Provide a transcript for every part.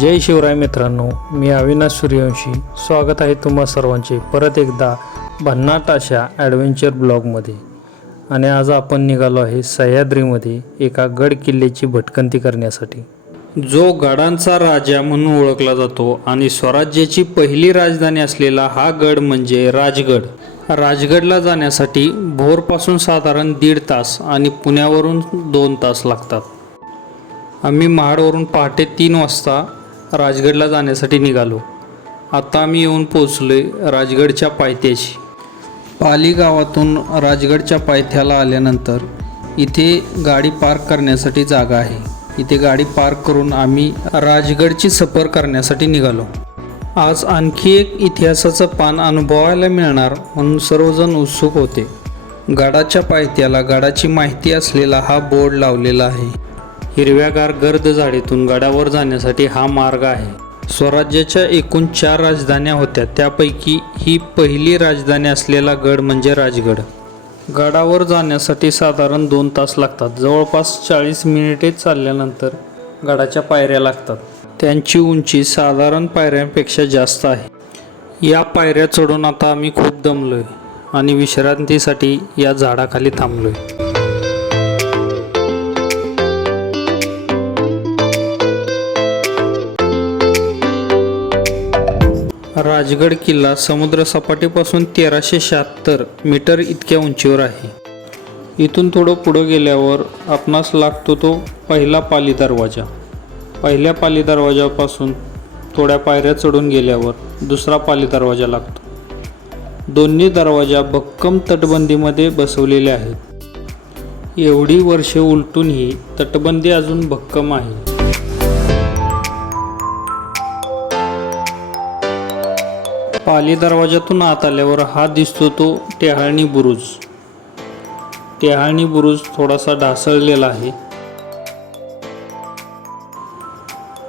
जय शिवराय मित्रांनो मी अविनाश सूर्यवंशी. स्वागत आहे तुम्हा सर्वांचे परत एकदा भन्नाट अशा ॲडव्हेंचर ब्लॉगमध्ये आणि आज आपण निघालो आहे सह्याद्रीमध्ये एका गड किल्ल्याची भटकंती करण्यासाठी. जो गडांचा राजा म्हणून ओळखला जातो आणि स्वराज्याची पहिली राजधानी असलेला हा गड म्हणजे राजगड. राजगडला जाण्यासाठी भोरपासून साधारण दीड तास आणि पुण्यावरून दोन तास लागतात. आम्ही महाडवरून पहाटे तीन वाजता राजगडला जाण्यासाठी निघालो. आता आम्ही येऊन पोचलो आहे राजगडच्या पायथ्याशी. पाली गावातून राजगडच्या पायथ्याला आल्यानंतर इथे गाडी पार्क करण्यासाठी जागा आहे. इथे गाडी पार्क करून आम्ही राजगडची सफर करण्यासाठी निघालो. आज आणखी एक इतिहासाचं पान अनुभवायला मिळणार म्हणून सर्वजण उत्सुक होते. गडाच्या पायथ्याला गडाची माहिती असलेला हा बोर्ड लावलेला आहे. हिरव्यागार गर्द झाडीतून गडावर जाण्यासाठी हा मार्ग आहे. स्वराज्याच्या एकूण चार राजधान्या होत्या. त्यापैकी ही पहिली राजधानी असलेला गड म्हणजे राजगड. गडावर जाण्यासाठी साधारण दोन तास लागतात. जवळपास चाळीस मिनिटे चालल्यानंतर गडाच्या पायऱ्या लागतात. त्यांची उंची साधारण पायऱ्यांपेक्षा जास्त आहे. या पायऱ्या चढून आता आम्ही खूप दमलोय आणि विश्रांतीसाठी या झाडाखाली थांबलोय. राजगड किल्ला समुद्र सपाटीपासून तेराशे शहात्तर मीटर इतक्या उंचीवर आहे. इथून थोडं पुढं गेल्यावर आपणास लागतो तो पहिला पाली दरवाजा. पहिल्या पाली दरवाजापासून थोड्या पायऱ्या चढून गेल्यावर दुसरा पाली दरवाजा लागतो. दोन्ही दरवाजा भक्कम तटबंदीमध्ये बसवलेले आहेत. एवढी वर्षे उलटूनही तटबंदी अजून भक्कम आहे. पाली दरवाजातून आत आल्यावर हा दिसतो तो टेहाळणी बुरुज. टेहाळणी बुरुज थोडासा ढासळलेला आहे.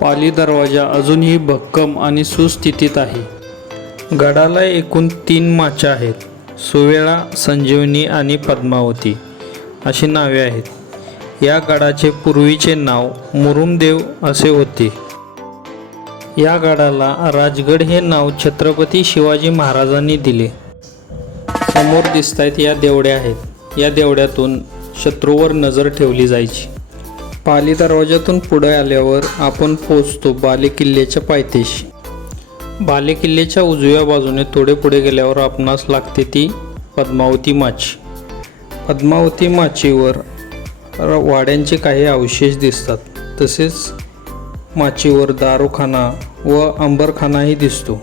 पाली दरवाजा अजूनही भक्कम आणि सुस्थितीत आहे. गडाला एकूण तीन माच्या आहेत सुवेळा संजीवनी आणि पद्मावती अशी नावे आहेत. या गडाचे पूर्वीचे नाव मुरुमदेव असे होते. या गडाला राजगड हे नाव छत्रपती शिवाजी महाराजांनी दिले. समोर दिसत आहेत या देवड्या आहेत. या देवड्यातून शत्रूवर नजर ठेवली जायची. पाली दरवाज्यातून पुढे आल्यावर आपण पोचतो बाले किल्ल्याच्या पायथ्याशी. बाले किल्ल्याच्या उजव्या बाजूने थोडे पुढे गेल्यावर आपणास लागते ती पद्मावती माची. पद्मावती माचीवर वाड्यांचे काही अवशेष दिसतात. तसेच माचीवर दारूखाना व अंबरखानाही दिसतो.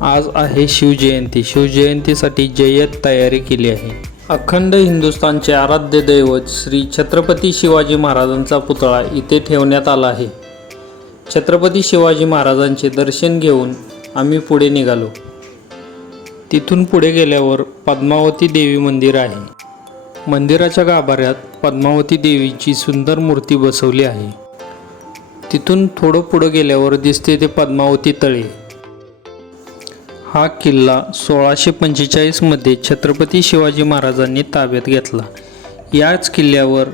आज आहे शिवजयंती. शिवजयंतीसाठी जय्यत तयारी केली आहे. अखंड हिंदुस्थानचे आराध्य दैवत श्री छत्रपती शिवाजी महाराजांचा पुतळा इथे ठेवण्यात आला आहे. छत्रपती शिवाजी महाराजांचे दर्शन घेऊन आम्ही पुढे निघालो. तिथून पुढे गेल्यावर पद्मावती देवी मंदिर आहे. मंदिराच्या गाभाऱ्यात पद्मावती देवीची सुंदर मूर्ती बसवली आहे. तिथून थोडं पुढं गेल्यावर दिसते ते पद्मावती तळे. हा किल्ला सोळाशे पंचेचाळीसमध्ये छत्रपती शिवाजी महाराजांनी ताब्यात घेतला. याच किल्ल्यावर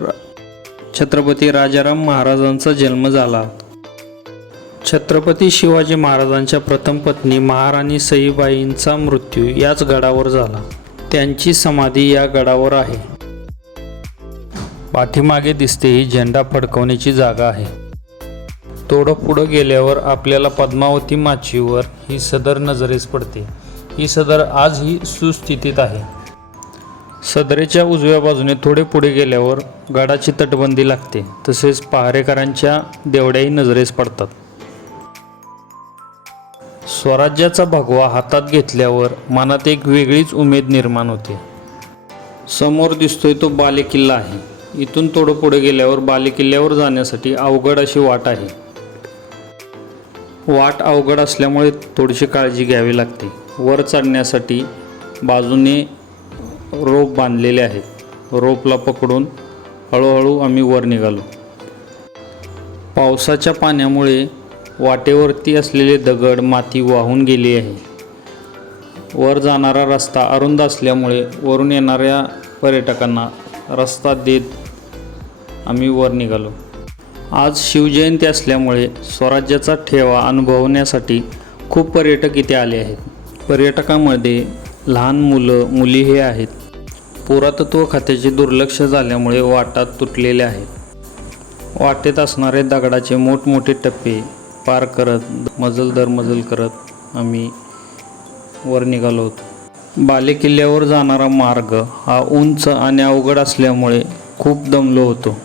छत्रपती राजाराम महाराजांचा जन्म झाला. छत्रपती शिवाजी महाराजांच्या प्रथम पत्नी महाराणी सईबाईंचा मृत्यू याच गडावर झाला. त्यांची समाधी या गडावर आहे. पाठीमागे दिसते ही झेंडा फडकवण्याची जागा आहे. थोडं पुढं गेल्यावर आपल्याला पद्मावती माचीवर ही सदर नजरेस पडते. ही सदर आजही सुस्थितीत आहे. सदरेच्या उजव्या बाजूने थोडे पुढे गेल्यावर गडाची तटबंदी लागते. तसेच पहारेकरांच्या देवड्याही नजरेस पडतात. स्वराज्याचा भगवा हातात घेतल्यावर मनात एक वेगळीच उमेद निर्माण होते. समोर दिसतोय तो बालेकिल्ला आहे. इथून थोडं पुढे गेल्यावर बालेकिल्ल्यावर जाण्यासाठी अवघड अशी वाट आहे. वाट अवघड असल्यामुळे थोडीशी काळजी घ्यावी लागते. वर चढण्यासाठी बाजूने रोप बांधलेले आहेत. रोपला पकडून हळूहळू आम्ही वर निघालो. पावसाच्या पाण्यामुळे वाटेवरती असलेले दगड माती वाहून गेली आहे. वर जाणारा रस्ता अरुंद असल्यामुळे वरून येणाऱ्या पर्यटकांना रस्ता देत आम्ही वर निघालो. आज शिवजयंती असल्यामुळे स्वराज्याचा ठेवा अनुभवण्यासाठी खूप पर्यटक इथे आले आहेत. पर्यटकामध्ये लहान मुलं मुली हे आहेत. पुरातत्व खात्याचे दुर्लक्ष झाल्यामुळे वाटा तुटलेले आहेत. वाटेत असणारे दगडाचे मोठमोठे टप्पे पार करत मजल दर मजल करत आम्ही वर निघालो होतो. बालेकिल्ल्यावर जाणारा मार्ग हा उंच आणि अवघड असल्यामुळे खूप दमलो होतो.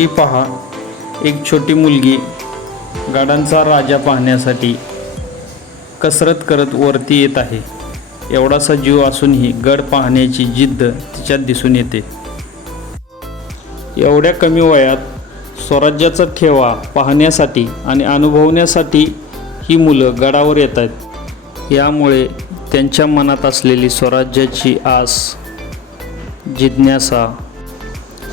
ही पहा एक छोटी मुलगी गाडांचा राजा पाहण्यासाठी कसरत करत वरती येत आहे. एवढासा जीव असूनही गड पाहण्याची जिद्द तिच्यात दिसून येते. एवढ्या कमी वयात स्वराज्याचा ठेवा पाहण्यासाठी आणि अनुभवण्यासाठी ही मुलं गडावर येत आहेत. यामुळे त्यांच्या मनात असलेली स्वराज्याची आस जिज्ञासा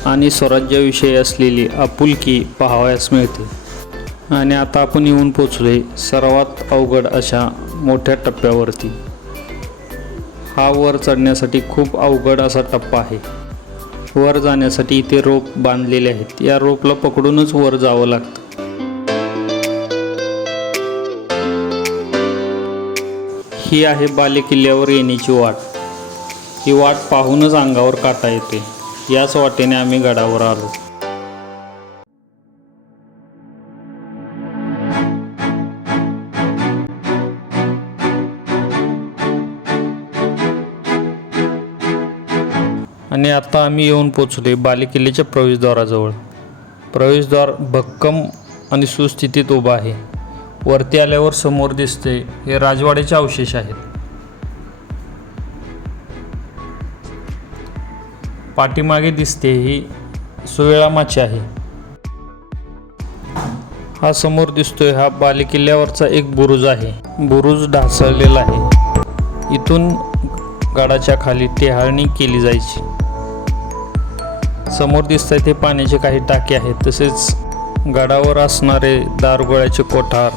आणि स्वराज्याविषयी असलेली आपुलकी पाहावयास मिळते. आणि आता आपण येऊन पोचलोय सर्वात अवघड अशा मोठ्या टप्प्यावरती. हा वर चढण्यासाठी खूप अवघड असा टप्पा आहे. वर जाण्यासाठी इथे रोप बांधलेले आहेत. या रोपला पकडूनच वर जावं लागतं. ही आहे बालेकिल्ल्यावर येण्याची वाट. ही वाट पाहूनच अंगावर काटा येते याच वाटेने आम्ही गडावर आलो. आणि आता आम्ही येऊन पोचलोय बालेकिल्ल्याच्या प्रवेशद्वाराजवळ. प्रवेशद्वार भक्कम आणि सुस्थितीत उभा आहे. वरती आल्यावर समोर दिसते हे राजवाड्याचे अवशेष आहेत. पाठीमागे दिसते ही सुवेळा माची आहे. हा समोर दिसतोय हा बालेकिल्ल्यावरचा एक बुरुज आहे. बुरुज ढासळलेला आहे. इथून गडाच्या खाली टेहाळणी केली जायची. समोर दिसत आहे ते पाण्याचे काही टाके आहेत तसेच गडावर असणारे दारुगोळ्याचे कोठार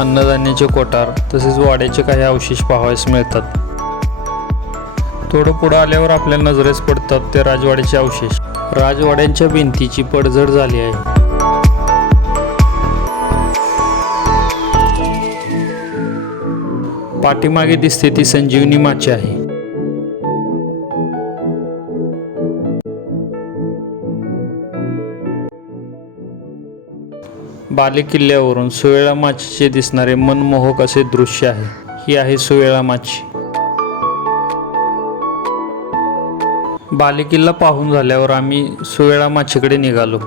अन्नधान्याचे कोठार तसेच वाड्याचे काही अवशेष पाहावयास मिळतात. थोडं पुढं आल्यावर आपल्या नजरेस पडतात ते राजवाड्याचे अवशेष. राजवाड्यांच्या भिंतीची पडझड झाली आहे. पाठीमागे दिसते ती संजीवनी माची आहे. बालेकिल्ल्यावरून सुवेळा माचीचे दिसणारे मनमोहक असे दृश्य आहे. ही आहे सुवेळा माची. बालेकिल्ला पाहून झाल्यावर आम्ही सुवेळा माचीकडे निघालो.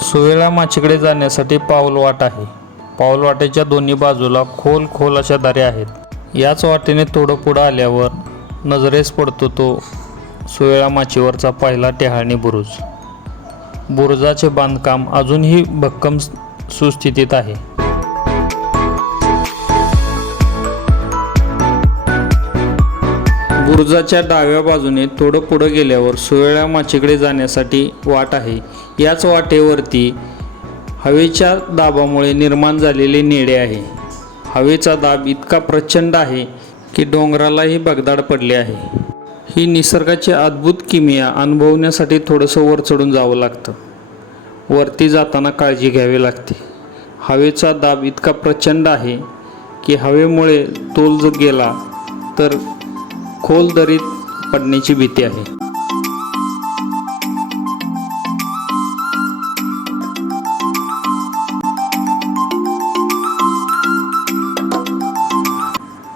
सुवेळा माचीकडे जाण्यासाठी पाऊलवाट आहे. पाऊलवाटेच्या दोन्ही बाजूला खोल खोल अशा दऱ्या आहेत. याच वाटेने थोडं पुढं आल्यावर नजरेस पडतो तो सुवेळा माचीवरचा पहिला टेहाळणी बुरुज. बुरुजाचे बांधकाम अजूनही भक्कम सुस्थितीत आहे. बुरुजाच्या डाव्या बाजूने थोडं पुढं गेल्यावर सुवेळा माचीकडे जाण्यासाठी वाट आहे. याच वाटेवरती हवेच्या दाबामुळे निर्माण झालेले नेडे आहे. हवेचा दाब इतका प्रचंड आहे की डोंगरालाही बगदाड पडले आहे. ही निसर्गाची अद्भुत किमिया अनुभवण्यासाठी थोडंसं वर चढून जावं लागतं. वरती जाताना काळजी घ्यावी लागते. हवेचा दाब इतका प्रचंड आहे की हवेमुळे तोल जर गेला तर खोल दरीत पडण्याची भीती आहे.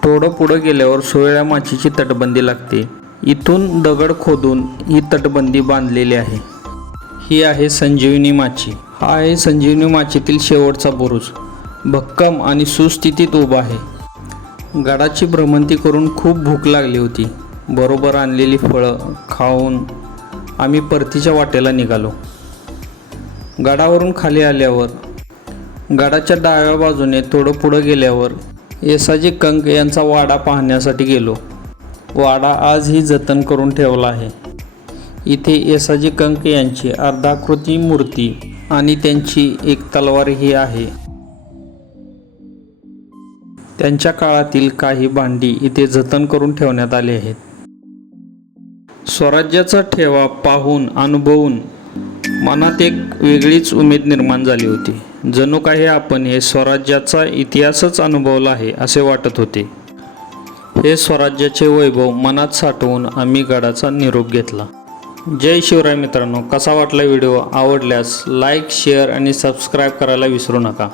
थोडं पुढं गेल्यावर सोयळ्या माचीची तटबंदी लागते. इथून दगड खोदून ही तटबंदी बांधलेली आहे. ही आहे संजीवनी माची. हा आहे संजीवनी माचीतील शेवटचा बुरुज. भक्कम आणि सुस्थितीत उभा आहे. गडाची भ्रमंती करून खूप भूक लागली होती. बरोबर आणलेली फळं खाऊन आम्ही परतीच्या वाटेला निघालो. गडावरून खाली आल्यावर गडाच्या डाव्या बाजूने थोडं पुढं गेल्यावर येसाजी कंक यांचा वाडा पाहण्यासाठी गेलो. वाडा आजही जतन करून ठेवला आहे. इथे येसाजी कंक यांची अर्धाकृती मूर्ती आणि त्यांची एक तलवारही आहे. त्यांच्या काळातील काही भांडी इथे जतन करून ठेवण्यात आली आहेत. स्वराज्याचा ठेवा पाहून अनुभवून मनात एक वेगळीच उमेद निर्माण झाली होती. जणू काही आपण हे स्वराज्याचा इतिहासच अनुभवला आहे असे वाटत होते. हे स्वराज्याचे वैभव मनात साठवून आम्ही गडाचा निरोप घेतला. जय शिवराय मित्रांनो कसा वाटला व्हिडिओ? आवडल्यास लाईक शेअर आणि सबस्क्राईब करायला विसरू नका.